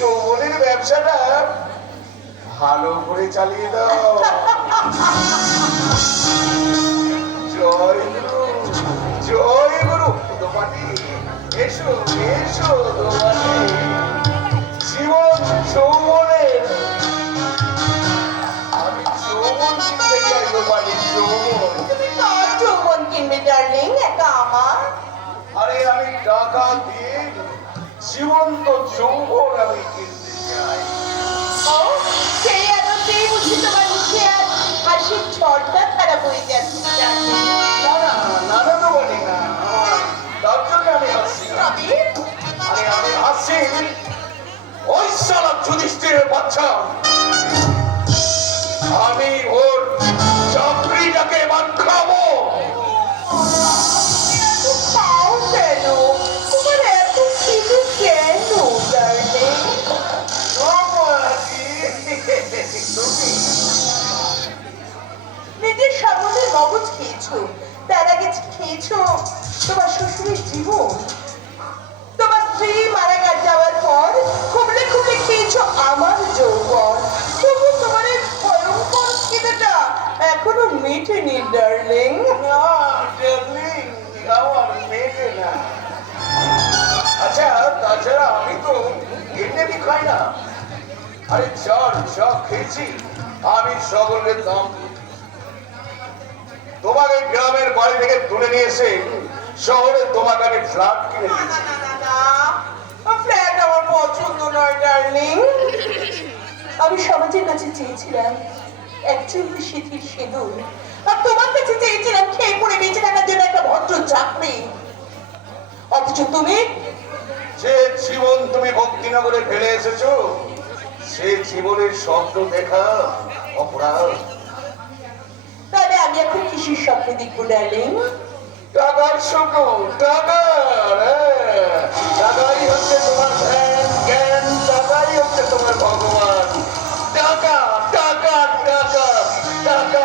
যৌবনের ব্যবসাটা ভালো করে চালিয়ে দাও। জয় গুরু, জয় গুরু। দোপাটি এসো এসো দোপাটি। জীবন যৌবনের, আমি যৌবন কিনতে চাই দোপাটি, যৌবন। তুমি কার যৌবন কিনবে ডার্লিং? একা আমার? আরে আমি টাকা দিয়ে জীবন্ত যৌবন আমি কিনতে চাই। ও, সেই আনন্দেই বুঝি তোমার মুখে আর হাসির ঝড়টা তারা বয়ে যাচ্ছে ডার্লিং। না না না না তো বলি না, তার জন্য আমি হাসছি না। আরে আমি হাসছি ওই শালা যুধিষ্ঠিরের বাচ্চা, আমি ওর চাকরিটাকে বাদ খাবো। খাও কেন? তোমার এত খিদে কেন ডার্লিং? নিজের সামনের মগজ খেয়েছো, তার আগে খেয়েছো তোমার শ্বশুরের জীবন। তোমার স্ত্রী মারা যাওয়ার পর খুবলে খুবলে খেয়েছো আমার যৌবন। তবু তোমার এই ভয়ঙ্কর খিদেটা এখনো মেটেনি ডার্লিং। আমার মেয়েকে না। আচ্ছা তাছাড়া আমি তো এমনি খাই না। আরে চল সব খেয়েছি আমি, সকলের দাম তোমাকে গ্রামের বাড়ি থেকে তুলে নিয়ে এসে শহরে তোমাকে আমি ফ্ল্যাট কিনে দিয়েছি। ফ্ল্যাট আমার পছন্দ নয় ডার্লিং। আমি সমাজের কাছে চেয়েছিলাম একজন সিথির সিঁদুর, আর তোমার কাছে চেয়েছিলাম খেয়ে পড়ে বেঁচে থাকার জন্য একটা ভদ্র চাকরি। অথচ তুমি যে জীবন তুমি ভক্তিনগরে ফেলে এসেছো, সে জীবনের স্বপ্ন দেখা অপরাধ। তাহলে আমি এখন কিসের স্বপ্ন দেখবো ডার্লিং? টাকার স্বপ্ন, টাকার, টাকাই হচ্ছে তোমার ধ্যান জ্ঞান, টাকাই হচ্ছে তোমার ভগবান। টাকা টাকা টাকা টাকা,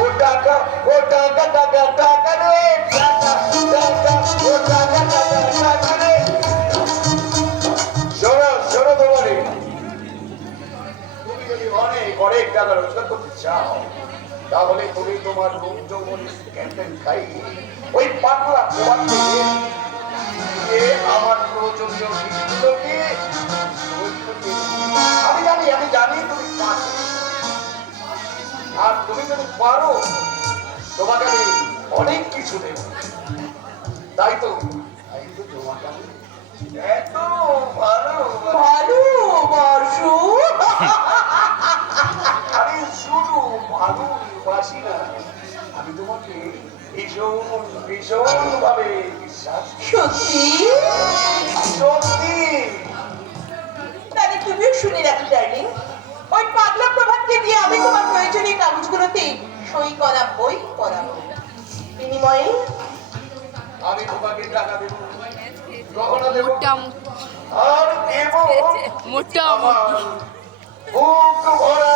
ও টাকা ও টাকা টাকা টাকা রে, টাকা টাকা ও টাকা টাকা টাকা রে। শোনো শোনো তোমারে, তুমি যদি অনেক অনেক টাকা রোজগার করতে চাও, তাহলে তুমি তোমার রূপ যৌবনের ক্যান্টেন খাই ওই পাগলা তোমাকে আমার প্রয়োজনীয় জিনিসগুলোকে আমি জানি তুমি পারো। আর তুমি যদি পারো তোমাকে আমি অনেক কিছু দেব। তাই তো তোমাকে আমি এত ভালো ভালোবাসো? আমি শুধু ভালোবাসি না, আমি তোমাকে ভীষণ ভীষণ ভাবে বিশ্বাস করি। সত্যি? সত্যি। তাহলে তুমিও শুনে রাখো ডার্লিং, ওই পাগলা প্রভাতকে দিয়ে আমি তোমার প্রয়োজনীয় কাগজগুলোতে সই করাবোই করাবো। বিনিময়ে আমি তোমাকে টাকা দেব, গহনা দেব, মোটা আর দেব মোটা আমার বুক ভরা